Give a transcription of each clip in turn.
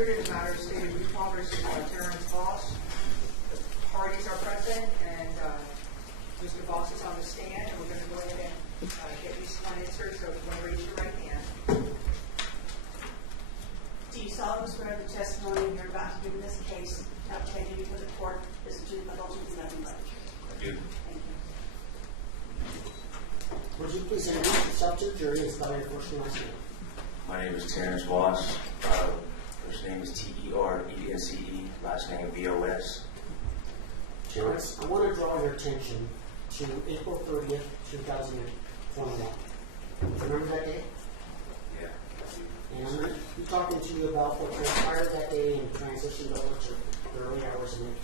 prosecutor in the matter stated recall versus Terence Vos. The parties are present, and Mr. Vos is on the stand, and we're going to go ahead and get you sworn in, sir. So if you want to raise your right hand. Do you solemnly swear the testimony you're about to give in this case, not taken before the court, is the truth, but also nothing but? I do. Thank you. Would you please introduce yourself to the jury and spell your first and last name? My name is Terence Vos. First name is Terence, last name Vos. Terence, I want to draw your attention to April 30th, 2021. Remember that day? Yeah. And I'm going to be talking to you about what transpired that day and transitioned over to the early hours of May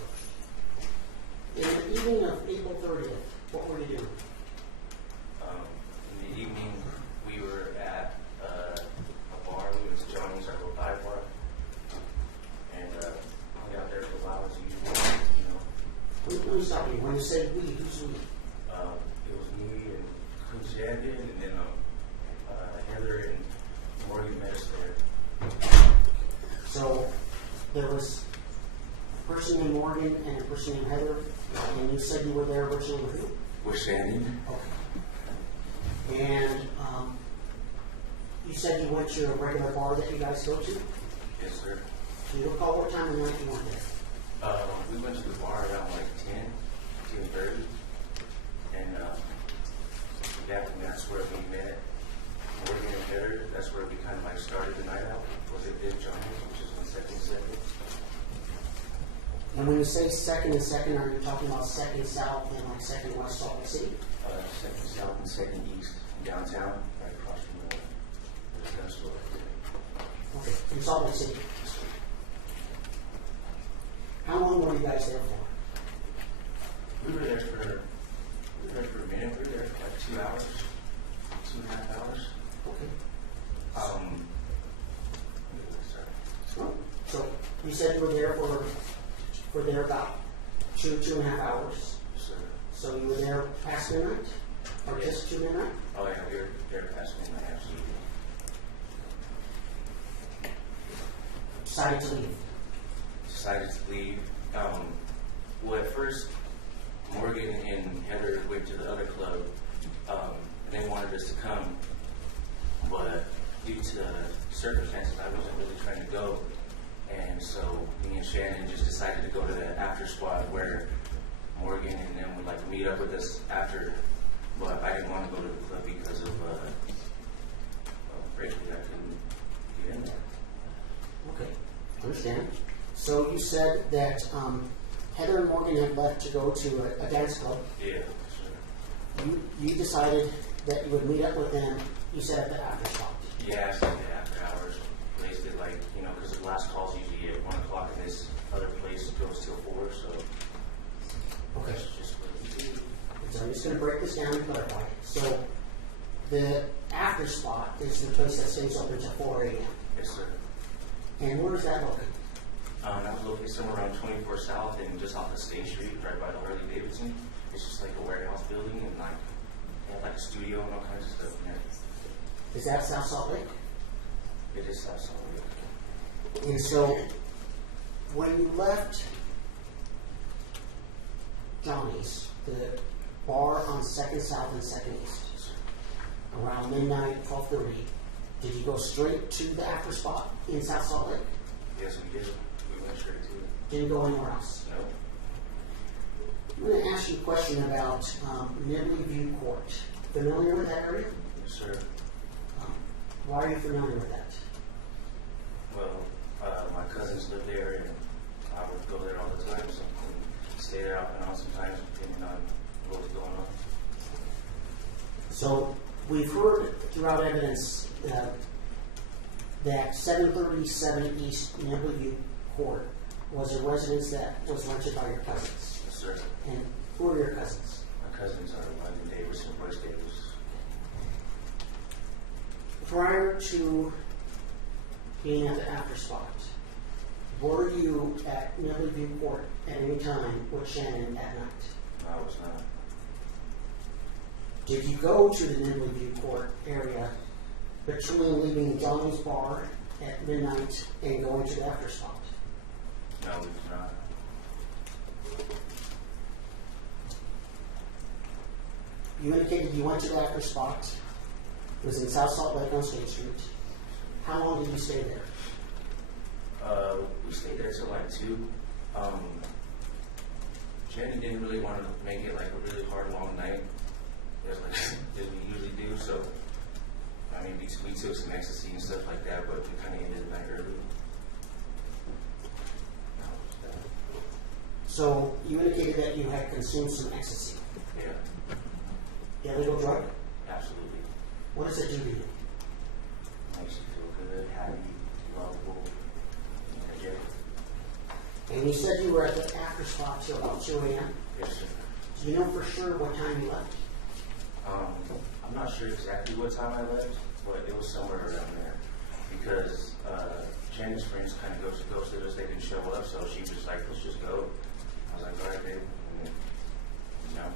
1st. In the evening of April 30th, what were you doing? In the evening, we were at a bar. We went to Johnny's, our little dive bar, and hung out there for a while as usual. Let me stop you. When you say we, who's we? It was me and Coach Shandon, and then Heather and Morgan met us there. So there was a person named Morgan and a person named Heather, and you said you were there originally with who? With Shandon. Okay. And you said you went to a regular bar that you guys go to? Yes, sir. Do you recall what time of night you went there? We went to the bar around like 10:30, and that's where we met Morgan and Heather. That's where we kind of like started the night out. Was it Big Johnny's, which is on second. And when you say second and second, are you talking about second south and like second west Salt Lake City? Second south and second east downtown, right across from the gun store. Okay, in Salt Lake City. How long were you guys there for? We were there for a minute. We were there for like 2 hours, 2.5 hours. Okay. Sorry. So you said you were there for about 2.5 hours. Yes, sir. So you were there past midnight? Or just to midnight? Oh yeah, we were there past midnight, absolutely. Decided to leave. Decided to leave. Well, at first, Morgan and Heather went to the other club, and they wanted us to come, but due to circumstances, I wasn't really trying to go, and so me and Shannon just decided to go to the after spot where Morgan and them would like meet up with us after, but I didn't want to go to the club because of frankly, I couldn't get in there. Okay, understand. So you said that Heather and Morgan had left to go to a dance club. Yeah, sure. You decided that you would meet up with them, you said at the after spot. Yeah, I stayed there after hours. Placed it like, because the last call's usually at 1 o'clock, and this other place goes till 4, so Okay. that's just what we do. So I'm just going to break this down and clarify. So the after spot is the place that stays open until 4 a.m. Yes, sir. And where is that located? That was located somewhere around 24 South and just off the State Street, right by the Harley Davidson. It's just like a warehouse building, and like they have like a studio and all kinds of stuff in there. Is that South Salt Lake? It is South Salt Lake. And so when you left Johnny's, the bar on 2nd South and 2nd East, around midnight, 12:30, did you go straight to the after spot in South Salt Lake? Yes, we did. We went straight to it. Didn't go anywhere else? No. I'm going to ask you a question about Nibley View Court. Familiar with that area? Yes, sir. Why are you familiar with that? Well, my cousins live there, and I would go there all the time, so I stay there off and on sometimes, depending on what was going on. So we've heard throughout evidence that 737 East Nibley View Court was a residence that was rented by your cousins. Yes, sir. And who are your cousins? My cousins are London Davis and Royce Davis. Prior to being at the after spot, were you at Nibley View Court at any time with Shannon at night? No, I was not. Did you go to the Nibley View Court area between leaving Johnny's bar at midnight and going to the after spot? No, we did not. You indicated you went to the after spot. It was in South Salt Lake on State Street. How long did you stay there? We stayed there till like 2. Jenny didn't really want to make it like a really hard, long night, as like as we usually do. So, I mean, we took some ecstasy and stuff like that, but we kind of ended the night early. So you indicated that you had consumed some ecstasy. Yeah, Illegal drug? absolutely. What does it do to you? Makes you feel good, happy, lovable, energetic. And you said you were at the after spot till about 2 a.m. Yes, sir. Do you know for sure what time you left? I'm not sure exactly what time I left, but it was somewhere around there. Because Jenny's friends kind of ghosted us. They didn't show up, so she was like, let's just go. I was like, all right, babe. And, you know,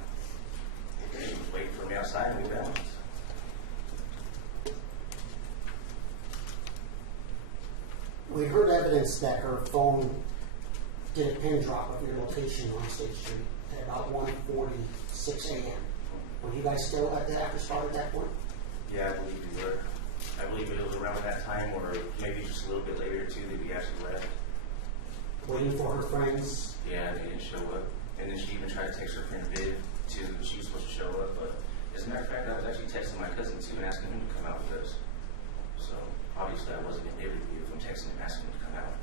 she was waiting for me outside and we bounced. We heard evidence that her phone did a pin drop of your location on State Street at about 1:46 a.m. Were you guys still at the after spot at that point? Yeah, I believe we were. I believe it was around that time, or maybe just a little bit later too, that we actually left. Waiting for her friends? Yeah, they didn't show up. And then she even tried to text her friend Viv too. She was supposed to show up, but as a matter of fact, I was actually texting my cousin too and asking him to come out with us. So obviously I wasn't in Nibley if I'm texting him asking him to come out.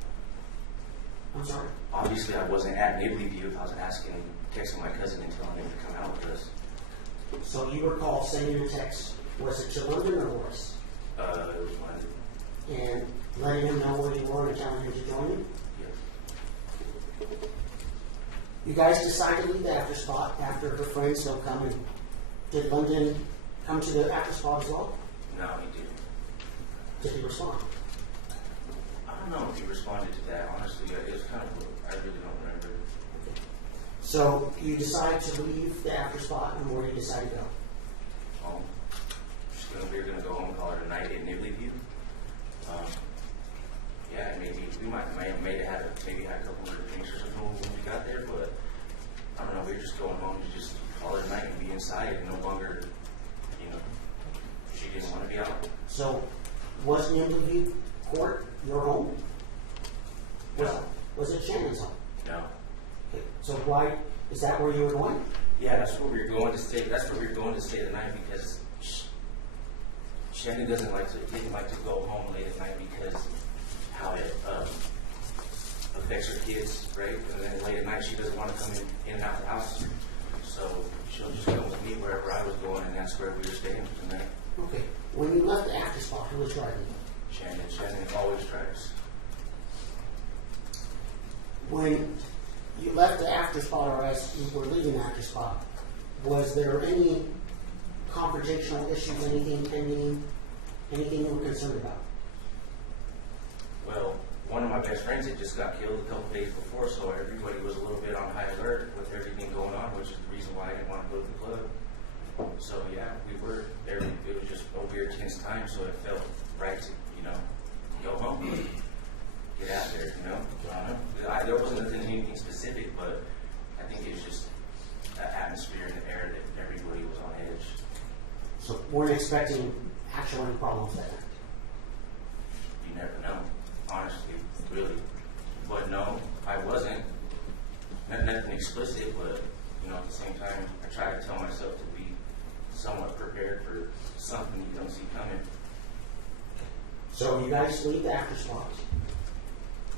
I'm sorry? Obviously I wasn't at Nibley if I was texting my cousin and telling him to come out with us. So you recall sending a text, was it to London or Royce? It was Monday. And letting him know where you were and telling him to join you? Yeah. You guys decided to leave the after spot after her friends don't come in. Did London come to the after spot as well? No, he didn't. Did he respond? I don't know if he responded to that. Honestly, it was kind of, I really don't remember. So you decide to leave the after spot, and where do you decide to go? Home. We were gonna go home and call it a night at Nibley View. Yeah, maybe we might have maybe had a couple more drinks or something when we got there, but I don't know. We were just going home to just call it a night and be inside, and no longer, you know, she didn't want to be out. So was Nibley View Court your home? No. Was it Shannon's home? No. Okay. So why, is that where you were going? Yeah, that's where we were going to stay. That's where we were going to stay the night because Shannon didn't like to go home late at night because how it affects her kids, right? And then late at night she doesn't want to come in and out the house, so she'll just go with me wherever I was going, and that's where we were staying for the night. Okay. When you left the after spot, who was driving you? Shannon always drives. When you left the after spot, or as you were leaving the after spot, was there any confrontational issues, anything pending, anything you were concerned about? Well, one of my best friends had just got killed a couple days before, so everybody was a little bit on high alert with everything going on, which is the reason why I didn't want to go to the club. So yeah, we were there. It was just a weird, tense time, so it felt right to, go home, get out there, I don't know. There wasn't anything specific, but I think it's just the atmosphere and the air that everybody was on edge. So weren't expecting actual any problems that night? You never know, honestly, really. But no, I wasn't. Nothing explicit, but at the same time, I try to tell myself to be somewhat prepared for something you don't see coming. So you guys leave the after spot.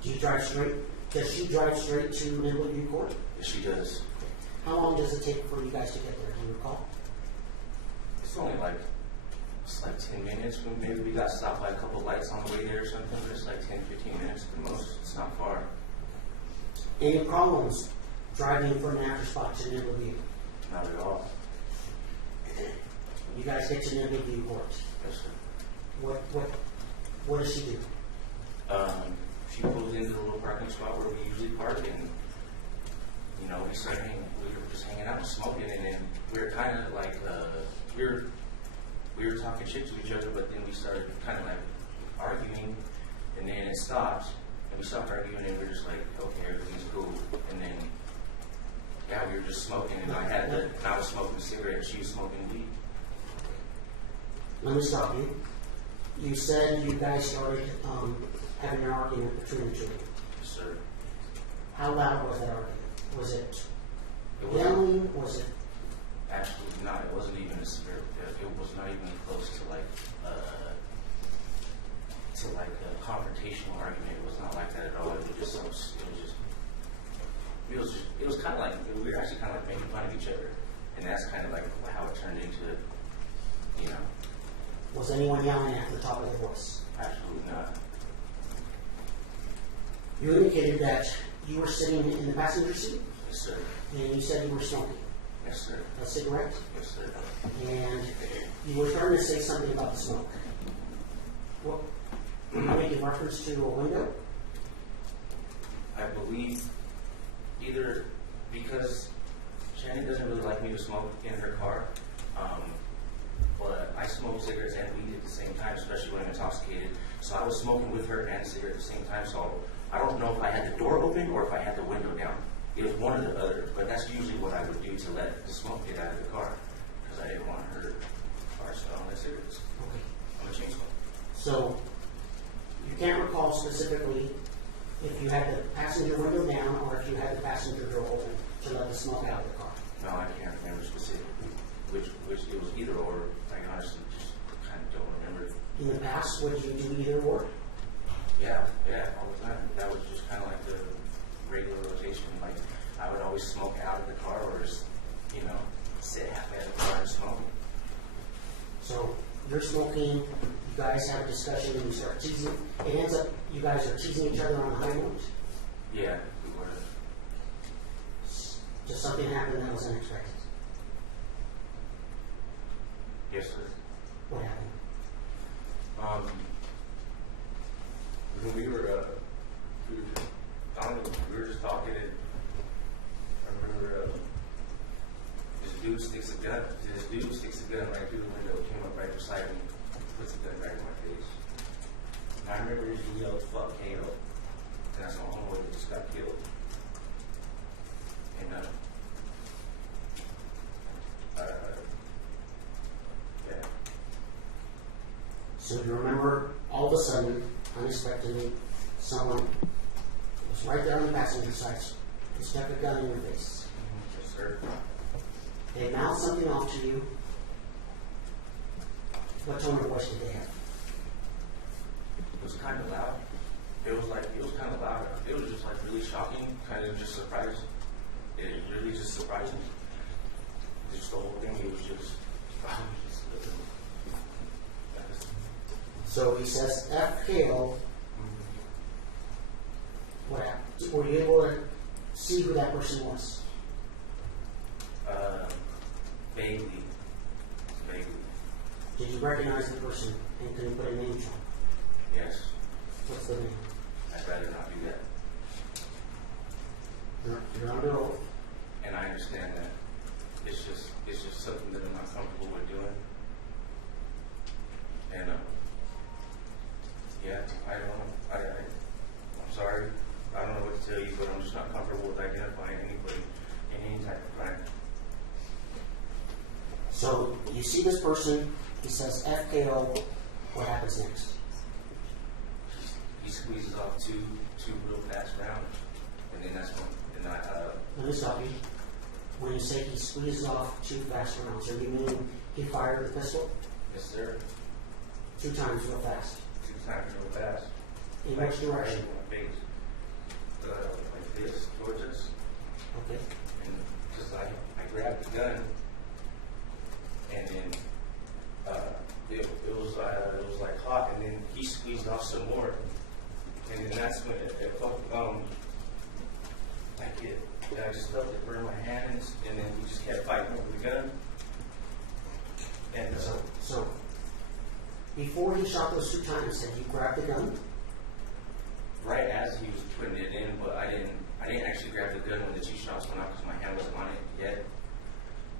Does she drive straight to Nibley View Court? Yes, she does. How long does it take for you guys to get there? Do you recall? It's only like 10 minutes. Maybe we got stopped by a couple lights on the way there or something, but it's like 10, 15 minutes at the most. It's not far. Any problems driving from the after spot to Nibley View? Not at all. You guys get to Nibley View Court. Yes, sir. What does she do? She pulls into the little parking spot where we usually park, and we started we were just hanging out and smoking, and then we were kind of like we were talking shit to each other, but then we started kind of like arguing, stopped, and we stopped arguing, and we were just like, okay, everything's cool. And then, yeah, we were just smoking, and I was smoking a cigarette, and she was smoking weed. Let me stop you. You said you guys started having an argument between the two of you. Yes, sir. How loud was that argument? Was it It was yelling? Was it? actually not. It wasn't even a severe. It was not even close to like a confrontational argument. It was not like that at all. It was kind of like we were actually kind of like making fun of each other, and that's kind of like how it turned into, you know. Was anyone yelling at the top of their voice? Absolutely not. You indicated that you were sitting in the passenger seat, Yes, sir. and you said you were smoking Yes, sir. a cigarette, Yes, sir. and you were starting to say something about the smoke. What? Were you making reference to a window? I believe either because Shannon doesn't really like me to smoke in her car, but I smoke cigarettes and weed at the same time, especially when I'm intoxicated. So I was smoking with her and a cigarette at the same time. So I don't know if I had the door open or if I had the window down. It was one or the other, but that's usually what I would do to let the smoke get out of the car, because I didn't want her car smelling like cigarettes. Okay. I'm a chain smoker. So you can't recall specifically if you had the passenger window down or if you had the passenger door open to let the smoke out of the car. No, I can't remember specifically which it was either or. I honestly just kind of don't remember. In the past, would you do either or? Yeah, all the time. That was just kind of like the regular rotation. Like I would always smoke out of the car, or just, you know, sit halfway out of the car and smoke. So you're smoking, you guys have a discussion and you start teasing. It ends up you guys are teasing each other on the high note. Yeah, we were. Just something happened that was unexpected. Yes, sir. What happened? When we were just talking, and I remember this dude sticks a gun right through the window, came up right beside me, puts a gun right in my face. And I remember he yelled, "Fuck KO." And that's my homeboy that just got killed. And yeah. So you remember all of a sudden, unexpectedly, someone was right there on the passenger side and stuck a gun in your face. Yes, sir. They mouthed something off to you. What tone of voice did they have? It was kind of loud. It was kind of loud. It was just like really shocking, kind of just surprised. It really just surprised me. Just the whole thing, it was just. So he says, FKO. What happened? Were you able to see who that person was? Vaguely. Did you recognize the person and can you put a name to him? Yes. What's the name? I'd rather not do that. You're under oath. And I understand that. It's just something that I'm not comfortable with doing. And yeah, I'm sorry. I don't know what to tell you, but I'm just not comfortable with identifying anybody in any type of crime. So you see this person, he says FKO, what happens next? He squeezes off two real fast rounds, and then that's when. Let me stop you. When you say he squeezes off 2 fast rounds, are you meaning he fired the pistol? Yes, sir. 2 times real fast. 2 times real fast. In which direction? My face. Like this, towards us. Okay. And because I grabbed the gun, and then it was like hot, and then he squeezed off some more, and then that's when it felt like it. I just felt it burn my hands, and then we just kept fighting over the gun. And So before he shot those 2 times, had you grabbed the gun? right as he was putting it in, but I didn't actually grab the gun when the 2 shots went off because my hand wasn't on it yet.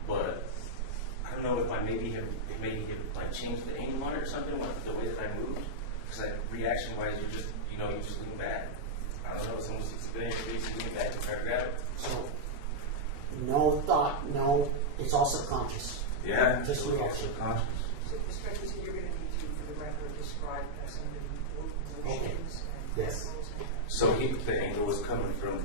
But I don't know if I maybe have like changed the aim on it or something, like the way that I moved. Because reaction wise, you just lean back. I don't know, someone sticks a gun in your face, you lean back and try to grab it. So, no thought, no, it's all subconscious. Yeah, Just reaction. subconscious. So, Mr. President, you're going to need to, for the record, describe some of the motions and Yes. vehicles. So the angle was coming from,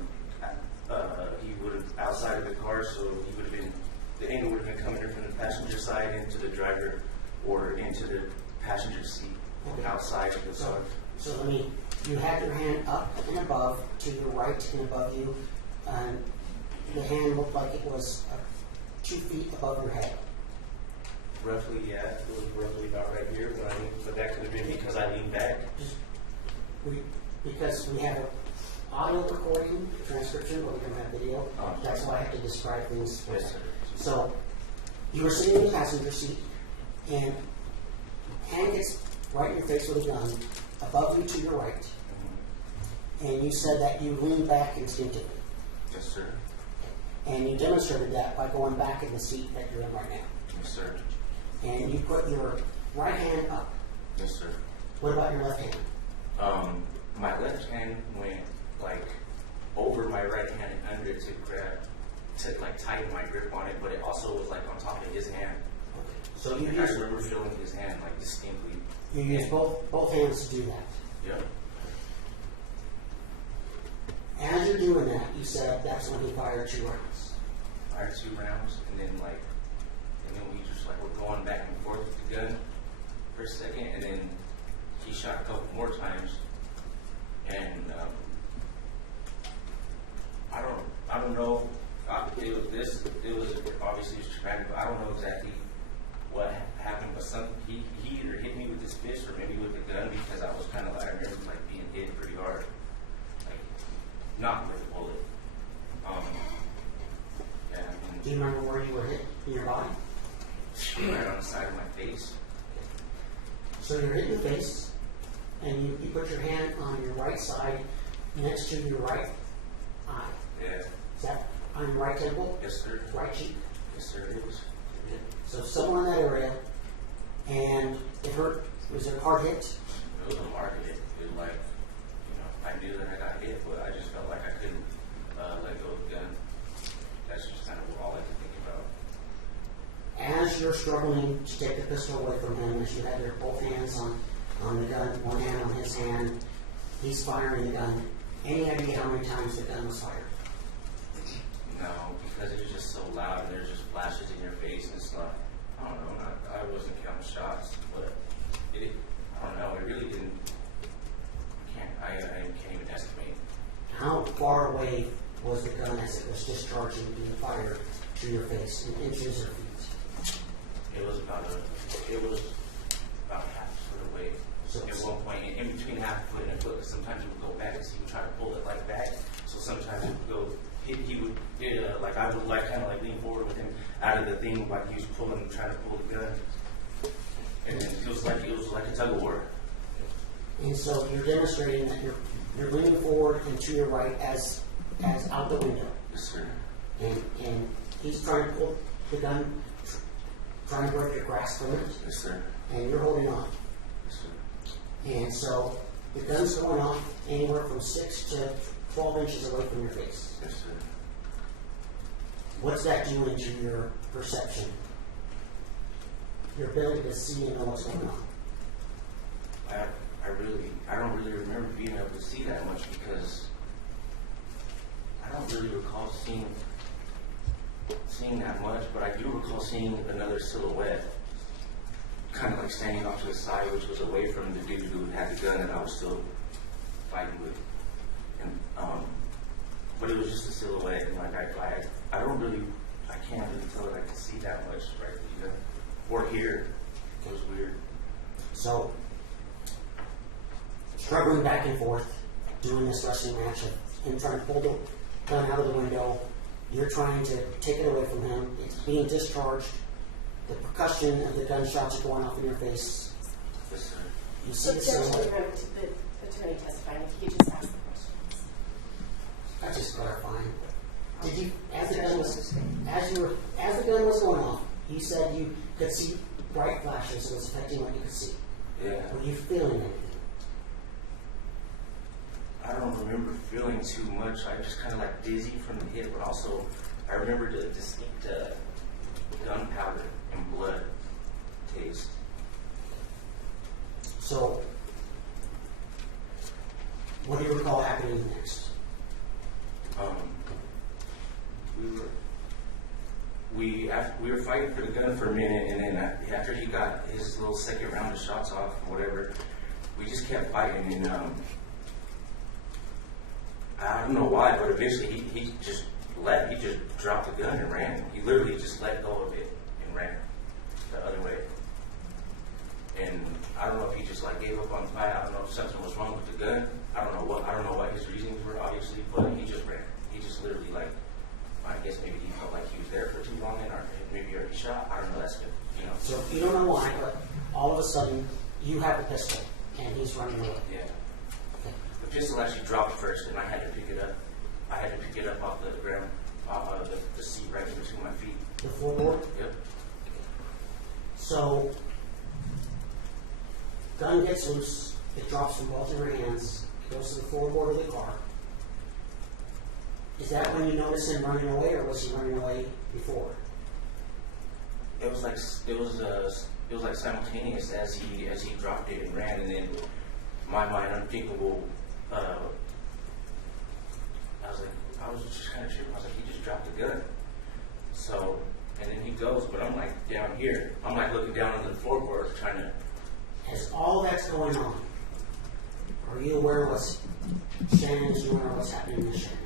he would have outside of the car, so he would have been, the angle would have been coming in from the passenger side into the driver or into the passenger seat outside of the car. So you had your hand up and above, to your right and above you, and the hand looked like it was 2 feet above your head. Roughly, yeah, it was roughly about right here, but that could have been because I leaned back. Because we have an audio recording, transcription, but we don't have video. That's why I have to describe things. Yes, sir. So, you were sitting in the passenger seat, and hand gets right in your face with a gun, above you to your right, and you said that you leaned back instinctively. Yes, sir. And you demonstrated that by going back in the seat that you're in right now. Yes, sir. And you put your right hand up. Yes, sir. What about your left hand? My left hand went like over my right hand and under it to grab, to like tighten my grip on it, but it also was like on top of his hand. So you And I use, remember feeling his hand like distinctly. you use both hands to do that. Yep. As you're doing that, you said that's when he fired 2 rounds. Fired 2 rounds, and then we just like were going back and forth with the gun for a second, and then he shot a couple more times, and I don't know. It was obviously traumatic, but I don't know exactly what happened. But he either hit me with his fist or maybe with the gun, because I was kind of like, I remember like being hit pretty hard, like not with a bullet. Yeah, Do you remember where you were hit in your body? right on the side of my face. So you're hit in the face, and you put your hand on your right side next to your right eye. Yeah. Is that on your right temple? Yes, sir. Right cheek? Yes, sir. It was. So somewhere in that area, and it hurt. Was it a hard hit? It was a market hit. It was like, I knew that I got hit, but I just felt like I couldn't let go of the gun. That's just kind of all I could think about. As you're struggling to take the pistol away from him, as you have your both hands on the gun, one hand on his hand, he's firing the gun. Any idea how many times the gun was fired? No, because it was just so loud and there's just flashes in your face and it's not, I don't know, I wasn't counting shots, but I don't know, it really didn't, I can't even estimate. How far away was the gun as it was discharging, being fired to your face, in inches or feet? It was about half a foot away. So At one point, in between half a foot and a foot, because sometimes he would go back because he would try to pull it like back. So sometimes it would go, he would, like I would like kind of like lean forward with him out of the thing, like he was trying to pull the gun. And then it was like a tug of war. And so you're demonstrating that you're leaning forward and to your right as out the window. Yes, sir. And he's trying to pull the gun, trying to break your grasp from it, Yes, sir. and you're holding on. Yes, sir. And so the gun's going off anywhere from 6 to 12 inches away from your face. Yes, sir. What's that doing to your perception? Your ability to see and know what's going on? I don't really remember being able to see that much because I don't really recall seeing that much, but I do recall seeing another silhouette kind of like standing off to the side, which was away from the dude who had the gun that I was still fighting with. And but it was just a silhouette, and like I can't really tell that I can see that much right either or hear. It was weird. So, struggling back and forth, doing this wrestling match of him trying to pull the gun out of the window, you're trying to take it away from him, it's being discharged, the percussion of the gunshots are going off in your face. Yes, sir. You So see the just silhouette. remember to the attorney testifying, if you could just ask the questions. That's just clarifying. Did you, as the gun was going off, you said you could see bright flashes, it was affecting what you could see. Yeah. Were you feeling anything? running too much. I just kind of like dizzy from the hit, but also I remember the distinct gunpowder and blood taste. So, what do you recall happening next? We were fighting for the gun for a minute, and then after he got his little second round of shots off, or whatever, we just kept fighting, and I don't know why, but eventually he just dropped the gun and ran. He literally just let go of it and ran the other way. And I don't know if he just like gave up on the fight. I don't know if something was wrong with the gun. I don't know what his reasons were, obviously, but he just ran. He just literally like, I guess maybe he felt like he was there for too long and maybe already shot. I don't know. That's good, you know. So you don't know why, but all of a sudden you have the pistol and he's running away. Yeah. Okay. The pistol actually dropped first, and I had to pick it up. I had to pick it up off the ground, off of the seat right between my feet. The floorboard. Yep. So, gun gets loose. It drops from both of your hands. It goes to the floorboard of the car. Is that when you notice him running away, or was he running away before? It was like simultaneous as he dropped it and ran, and then my mind unthinkable. I was just kind of tripping. I was like, he just dropped the gun. So, and then he goes, but I'm like down here. I'm like looking down on the floorboard, trying to. As all that's going on, are you aware of what's Shannon's doing or what's happening to Shannon?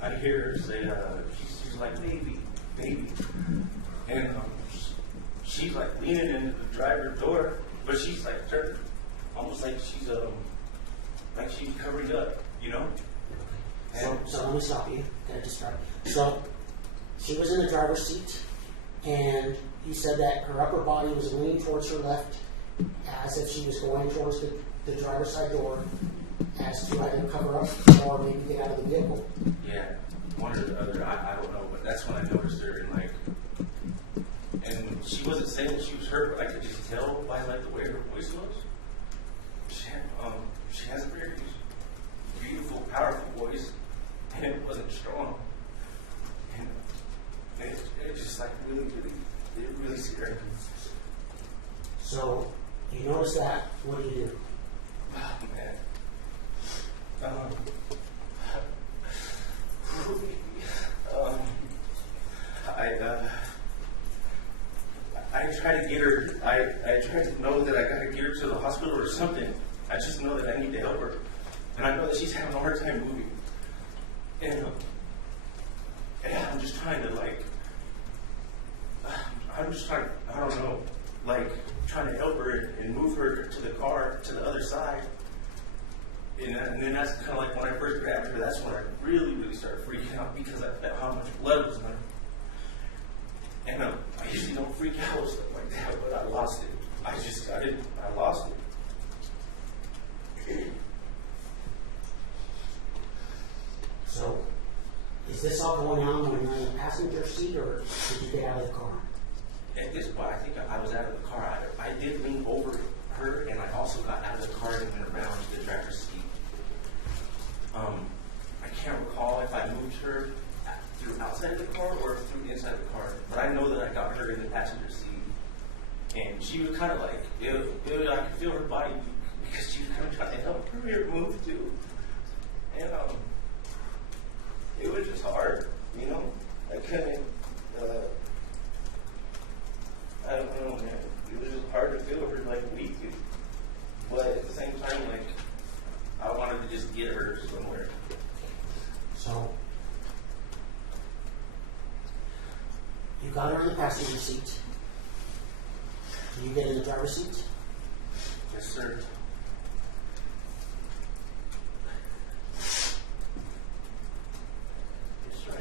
I hear her say, she's like, baby, and she's like leaning into the driver's door, but she's like turned, almost like she's covering up, you know. So let me stop you. Gotta describe. So she was in the driver's seat, and you said that her upper body was leaning towards her left, as if she was going towards the driver's side door, as to either cover up or maybe get out of the vehicle. Yeah, one or the other. I don't know, but that's when I noticed her, and like, and she wasn't saying that she was hurt, but I could just tell by like the way her voice was. She has a very beautiful, powerful voice, and it wasn't strong, and it just like really scared me. So you notice that. What do you do? Oh man. I try to get her. I try to know that I gotta get her to the hospital or something. I just know that I need to help her, and I know that she's having a hard time moving. And I'm just trying to like. I'm just trying. I don't know, like trying to help her and move her to the car to the other side. And then that's kind of like when I first grabbed her, that's when I really started freaking out because I felt how much blood was in her. And I usually don't freak out with stuff like that, but I lost it. I lost it. So is this all going on when you're in the passenger seat, or did you get out of the car? At this point, I think I was out of the car. I did lean over her, and I also got out of the car and went around to the driver's seat. I can't recall if I moved her through outside of the car or through inside the car, but I know that I got her in the passenger seat, and she was kind of like, I could feel her body because she was kind of trying to help her move too, and it was just hard, you know. I couldn't. I don't know, man. It was just hard to feel her like weak, but at the same time, like I wanted to just get her somewhere. So you got her in the passenger seat. Did you get in the driver's seat? Yes, sir. Yes, sir, I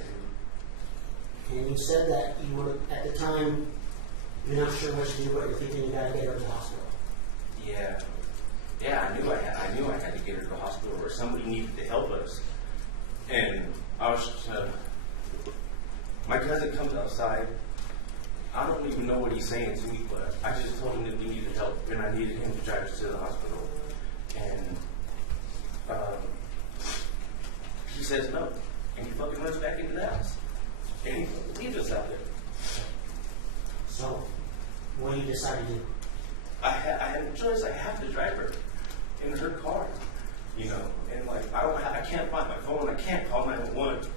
do. And you said that you were, at the time, you're not sure what to do, but you're thinking you got to get her to the hospital. Yeah. I knew I had to get her to the hospital, or somebody needed to help us. And I was my cousin comes outside. I don't even know what he's saying to me, but I just told him that we needed help, and I needed him to drive us to the hospital. And says no, and he fucking runs back into the house. And he leaves us out there. So, what do you decide to do? I had a choice. I have to drive her in her car, you know. And like I can't find my phone. I can't call 911.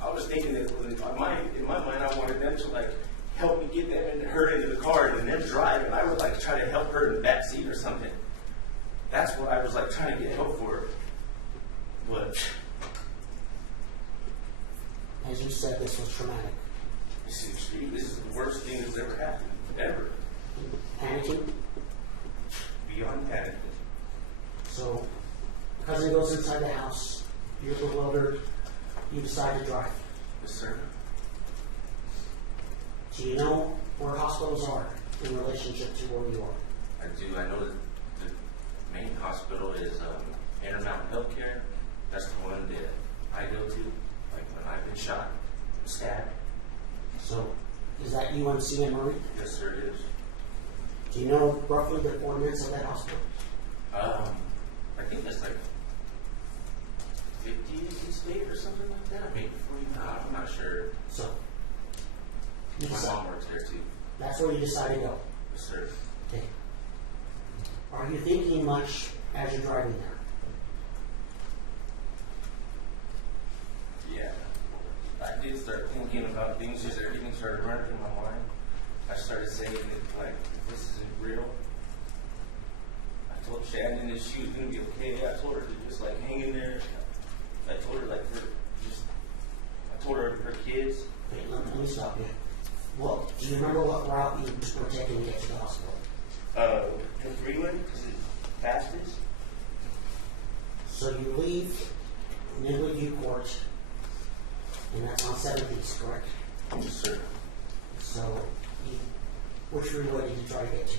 I was thinking that in my mind, I wanted them to like help me get them and her into the car and then drive, and I would like try to help her in the back seat or something. That's what I was like trying to get help for. But As you said, this was traumatic. this is extreme. This is the worst thing that's ever happened, ever. Panicking. Beyond panic. So, cousin goes inside the house. You're bewildered. You decide to drive. Yes, sir. Do you know where hospitals are in relationship to where you are? I do. I know that the main hospital is Intermountain Healthcare. That's the one that I go to, like when I've been shot, stabbed. So, is that UMC in Murray? Yes, sir, it is. Do you know roughly the coordinates of that hospital? I think that's like 50 in state or something like that. Maybe 49. I'm not sure. So, you My decide- mom works there too. that's where you decide to go. Yes, sir. Okay. Are you thinking much as you're driving there? Yeah. I did start thinking about things, just everything started running through my mind. I started saying that, like, this isn't real. I told Shannon that she was going to be okay. I told her to just, like, hang in there. I told her, like, I told her her kids. Wait, let me stop you. Well, do you remember what route you were taking to get to the hospital? The freeway, because it's fastest. So you leave Midway View Court, and that's on 7th East, correct? Yes, sir. So, which freeway did you try to get to?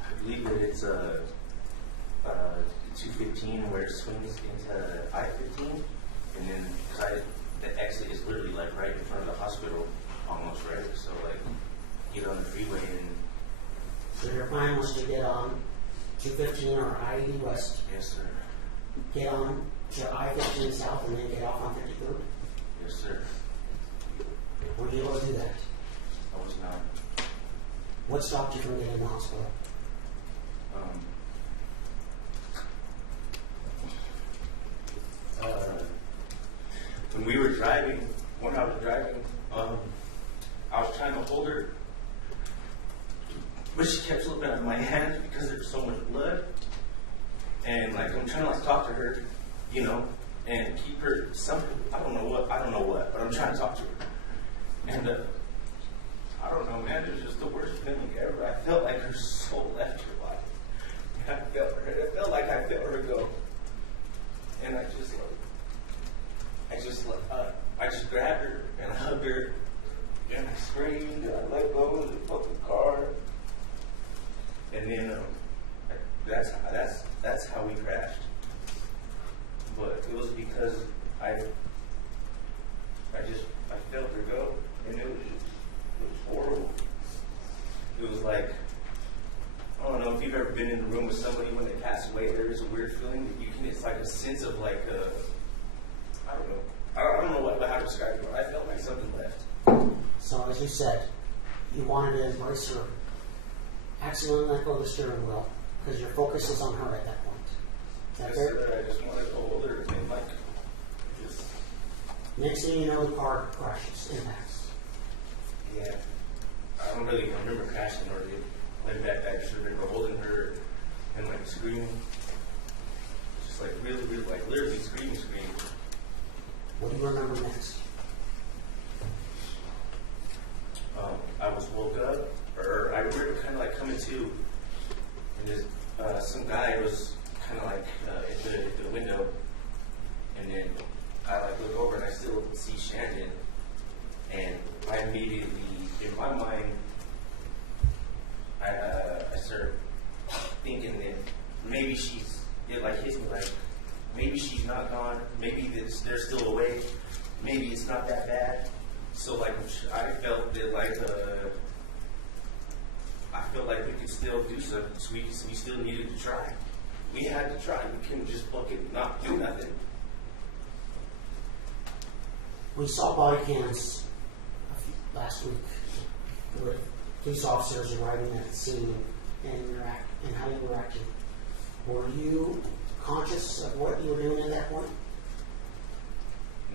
I believe that it's 215 where it swings into I-15, and then the exit is literally like right in front of the hospital, almost, right? So like, get on the freeway and So your plan was to get on 215 or I-80 West, yes, sir. get on to I-15 South, and then get off on 53rd? Yes, sir. Were you able to do that? I was not. What stopped you from getting to the hospital? When we were driving, when I was driving, I was trying to hold her, but she kept slipping out of my hand because there was so much blood. And like I'm trying to like talk to her, you know, and keep her something. I don't know what, but I'm trying to talk to her. And I don't know, man. It was just the worst feeling ever. I felt like her soul left her body. I felt like I felt her go. And I just grabbed her and hugged her, and I screamed and I let go of the fucking car. And then that's how we crashed. But it was because I felt her go, and it was horrible. It was like, I don't know if you've ever been in a room with somebody when they pass away. There is a weird feeling that you can. It's like a sense of like I don't know. I don't know how to describe it, but I felt like something left. So as you said, you wanted to embrace her. Accidentally let go of the steering wheel because your focus is on her at that point. Is that Yes, fair? sir. I just wanted to hold her and like just Next thing you know, the car crashes, impacts. yeah. I don't really remember crashing or laying back. I just remember holding her and like screaming, just like really, like literally screaming. What do you remember next? I was woke up, or I remember kind of like coming to, and there's some guy was kind of like at the window, and then I like look over and I still see Shannon, and I immediately, in my mind, I started thinking that maybe it like hits me like, maybe she's not gone, maybe they're still awake, maybe it's not that bad. So like I felt that like I felt like we could still do something. So we still needed to try. We had to try. We couldn't just fucking not do nothing. We saw body cams last week with police officers arriving at the scene and how you were acting. Were you conscious of what you were doing at that point?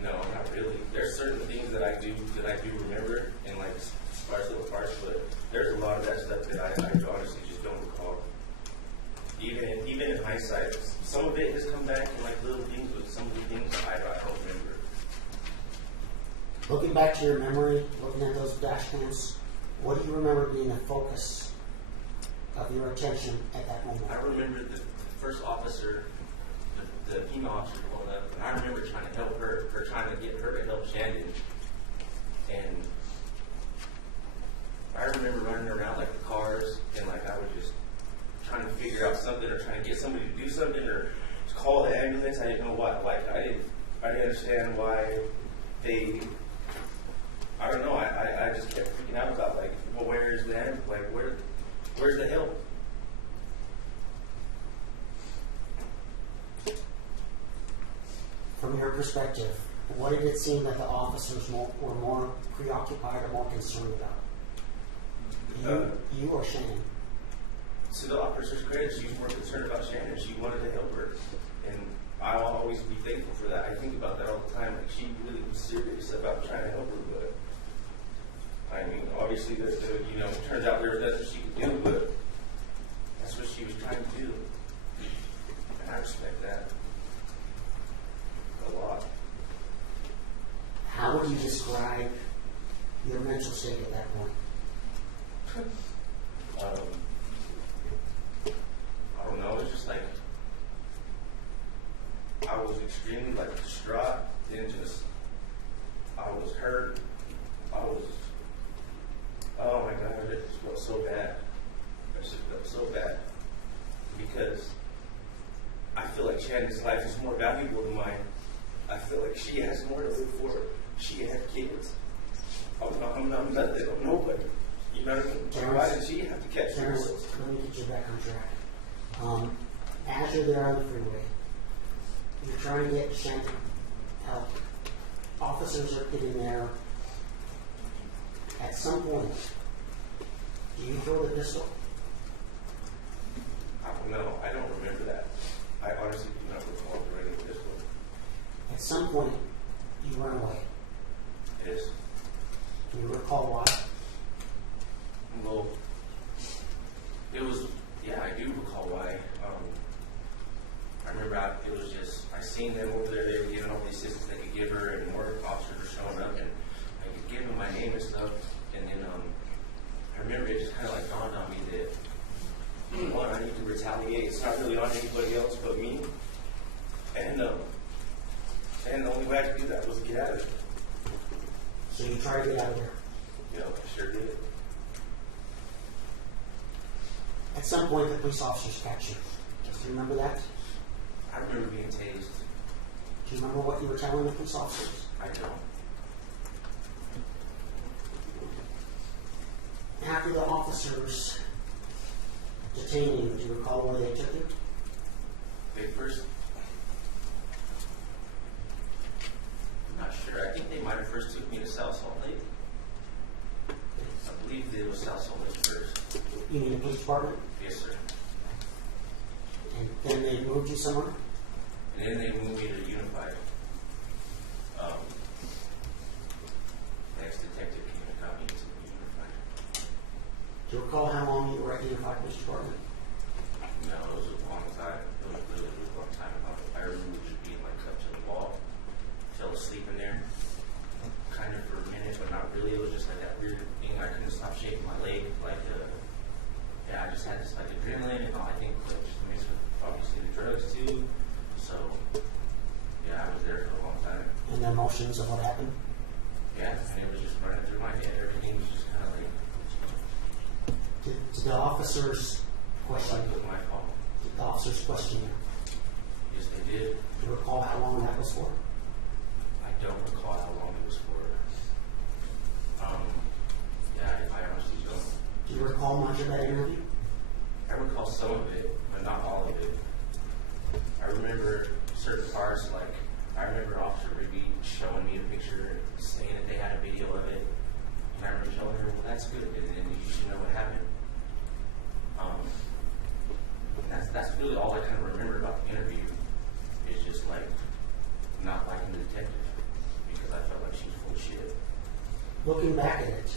No, not really. There's certain things that I do remember, and like sparse little parts, but there's a lot of that stuff that I honestly just don't recall. Even in hindsight, some of it has come back in like little things, but some of the things I don't remember. Looking back to your memory, looking at those dash cams, what do you remember being the focus of your attention at that moment? I remember the first officer, the female officer pulling up, and I remember trying to help her, or trying to get her to help Shandon. And I remember running around like the cars, and like I was just trying to figure out something, or trying to get somebody to do something, or to call the ambulance. I didn't know what, like I didn't understand why they. I don't know. I just kept freaking out about like, well, where's the ambulance? Like where's the help? From your perspective, what did it seem that the officers were more preoccupied or more concerned about? You or Shannon? To the officer's credit, she was more concerned about Shannon. She wanted to help her. And I'll always be thankful for that. I think about that all the time. Like, she really was serious about trying to help her, but I mean, obviously, it turns out there was nothing she could do, but that's what she was trying to do. And I respect that a lot. How would you describe your mental state at that point? I don't know. It's just like I was extremely like distraught and just I was hurt. Oh my God, it just felt so bad. It just felt so bad because I feel like Shannon's life is more valuable than mine. I feel like she has more to live for. She had kids. I'm nothing. I'm nobody. You know what I mean? Why did she have to catch Terence, herself? let me get you back on track. As you're there on the freeway, you're trying to get Shannon help. Officers are getting there. At some point, do you throw the pistol? I don't know. I don't remember that. I honestly do not recall throwing the pistol. At some point, you run away. Yes. Do you recall why? Well, it was, yeah, I do recall why. I remember it was just, I seen them over there, they were giving all the assistance they could give her, and more officers were showing up, and I could give them my name and stuff, and then I remember it just kind of like dawned on me that, one, I need to retaliate. It's not really on anybody else but me, and the only way I could do that was to get out of it. So you try to get out of there. Yeah, I sure did. At some point, the police officers catch you. Do you remember that? I remember being tased. Do you remember what you were telling the police officers? I don't. After the officers detained you, do you recall where they took you? They first, I'm not sure. I think they might have first took me to South Salt Lake. I believe it was South Salt Lake first. You mean the police department? Yes, sir. And then they moved you somewhere? And then they moved me to Unified. The ex-detective came and got me to Unified. Do you recall how long you were at the Unified Police Department? No, it was a long time. It was really a long time. I remember just being like up to the wall. Fell asleep in there. Kind of for a minute, but not really. It was just like that weird thing. I couldn't stop shaking my leg. I just had this like adrenaline and all. I think like, just mixed with obviously the drugs too. So yeah, I was there for a long time. And the emotions of what happened? Yeah, and it was just running through my head. Everything was just kind of like Did the officers question like you? with my fault. Did the officers question you? Yes, they did. Do you recall how long that was for? I don't recall how long it was for. Yeah, I honestly don't. Do you recall much of that interview? I recall some of it, but not all of it. I remember certain parts, like I remember Officer Rigby showing me a picture, Looking back at it,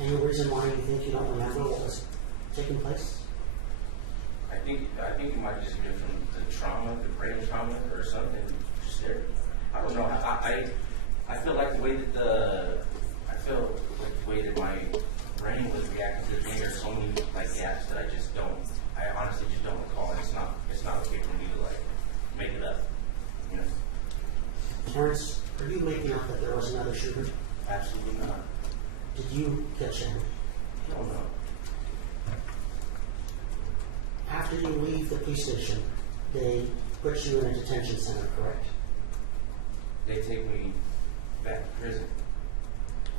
any reason why you think you don't remember what was taking place? I think it might just be from the trauma, the brain trauma, or something. Just there. I don't know. I feel like the way that my brain was reacting to the thing. There's so many like gaps that I honestly just don't recall. And it's not okay for me to like make it up. You know? Terrence, are you making up that there was another shooter? Absolutely not. Did you catch him? Hell no. After you leave the police station, they put you in a detention center, correct? They take me back to prison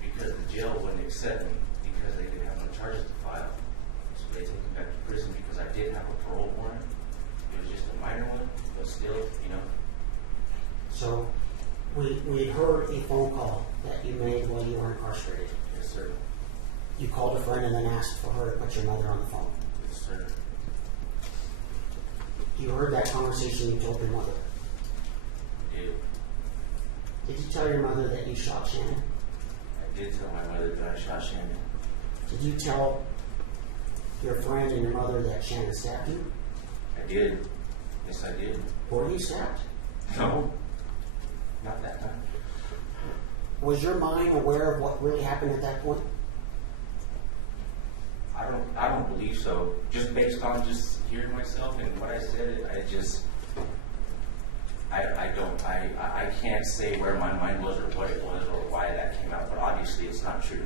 because the jail wouldn't accept me because they didn't have no charges to file. So they take me back to prison because I did have a parole warrant. It was just a minor one, but still, you know. So we heard a phone call that you made while you were incarcerated. Yes, sir. You called a friend and then asked for her to put your mother on the phone. Yes, sir. You heard that conversation, you told your mother. I did. Did you tell your mother that you shot Shannon? I did tell my mother that I shot Shannon. Did you tell your friend and your mother that Shannon stabbed you? I did. Yes, I did. Were you stabbed? No. Not that time. Was your mind aware of what really happened at that point? I don't believe so. Just based on just hearing myself and what I said, I can't say where my mind was or what it was or why that came out, but obviously it's not true.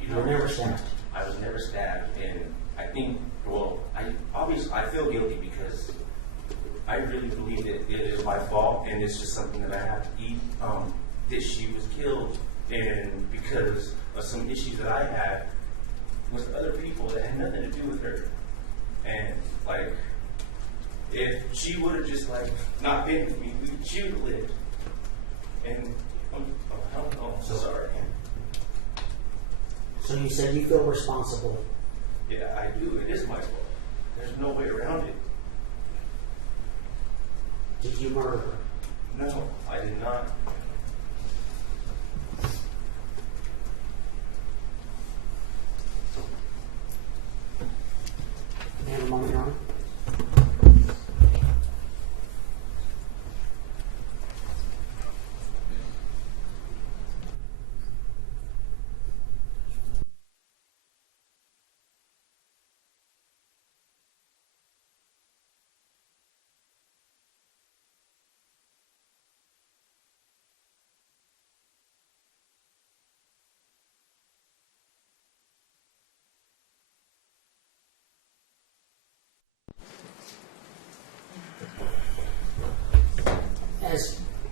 You were never stabbed. I was never stabbed, and I think, well, I feel guilty because I really believe that it is my fault and it's just something that I have to eat. That she was killed, and because of some issues that I had with other people that had nothing to do with her. And like, if she would have just like not been with me, she would have lived. And I'm so sorry. So you said you feel responsible. Yeah, I do. It is my fault. There's no way around it. Did you murder her? No, I did not. And a moment, Your Honor.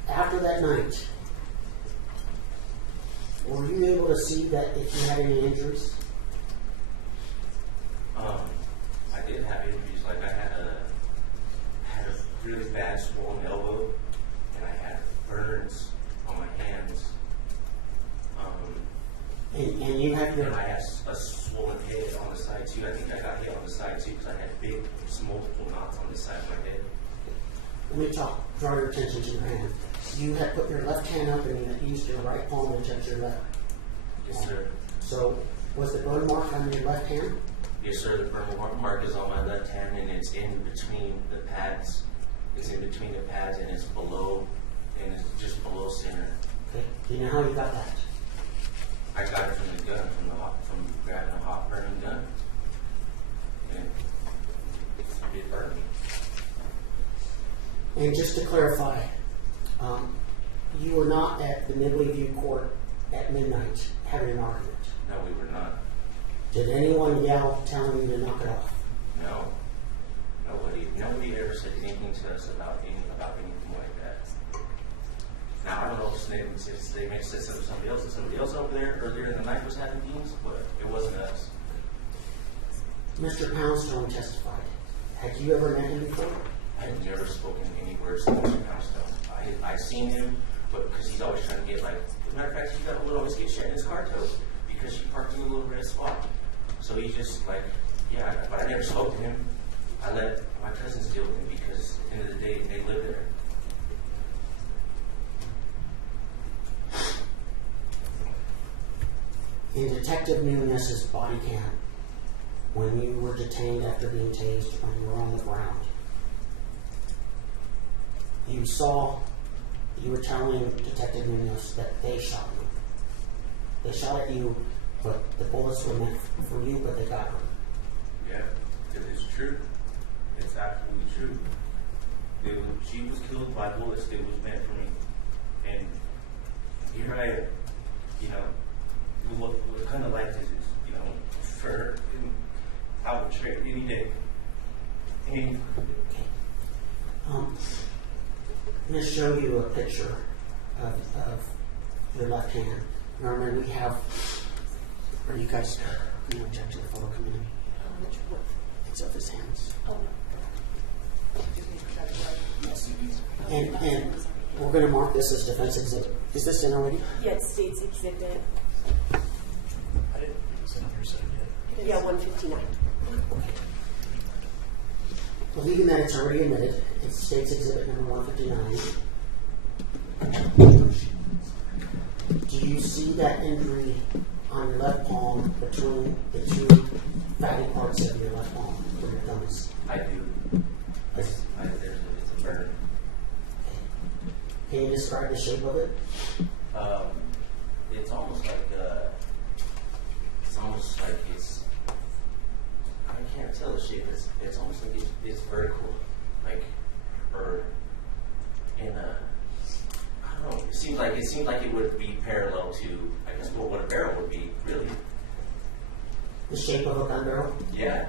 After that night, were you able to see that if you had any injuries? I did have injuries. Like I had a really bad swollen elbow, and I had burns on my hands. And you have your... And I had a swollen head on the side too. I think I got hit on the side too because I had big, multiple knots on the side of my head. Let me draw your attention to your hand. You had put your left hand up and you had used your right palm to touch your left. Yes, sir. So, was the burn mark on your left hand? Yes, sir. The burn mark is on my left hand, and it's in between the pads. It's in between the pads, and it's below, and it's just below center. Okay. Do you know how you got that? I got it from the gun, from grabbing a hot burning gun, and it burned me. And just to clarify, you were not at the Midway View Court at midnight having an argument. No, we were not. Did anyone yell telling you to knock it off? No. Nobody ever said anything to us about anything like that. Now, I don't know if they may have said somebody else over there earlier in the night was having things, but it wasn't us. Mr. Poundstone testified. Had you ever met him before? I had never spoken any words to Mr. Poundstone. I seen him, but because he's always trying to get, like, as a matter of fact, he would always get Shannon's car towed because she parked in a little red spot. So he just, like, yeah, but I never spoke to him. I let my cousins deal with him because at the end of the day, they live there. In Detective Nunez's body cam, when you were detained after being tased, when you were on the ground, you were telling Detective Nunez that they shot you. They shot at you, but the bullets were meant for you, but they got her. Yeah, it's true. It's absolutely true. She was killed by bullets that was meant for me. And here I am, you know, what kind of life is this, you know, for her? I would trade any day. And I'm going to show you a picture of your left hand. Remember, we have, are you guys, you know, object to the photo community? Which one? It's of his hands. Oh, Just need to check it out. Yes. And we're going to mark this as defense exhibit. Is this in already? yeah, it states exhibit. I didn't think it was in your set yet. Yeah, 159. Believing that it's already admitted, it states exhibit number 159. Do you see that injury on your left palm between the two fatty parts of your left palm where your thumb is? I do. It's a burn. Can you describe the shape of it? It's almost like I can't tell the shape. It's almost like it's vertical, like, or in a, I don't know. It seems like it would be parallel to, I guess, what a barrel would be, really. The shape of a gun barrel? Yeah,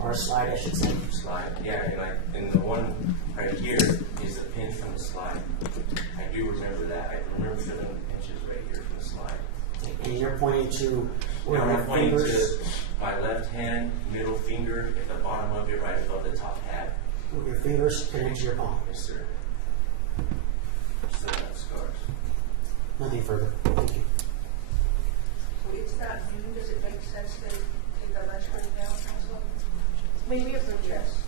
Or a slide, I should say. slide. Yeah, and the one right here is the pin from the slide. I do remember that. I remember feeling inches right here from the slide. And you're pointing to where And your I'm pointing fingers, to my left hand, middle finger, at the bottom of it, right above the top hat. where your fingers connect to your palm. Yes, sir. Still have scars. Nothing further. Thank you. So it's not new, does it make sense to take the lunch break now, council? May we approve Yes.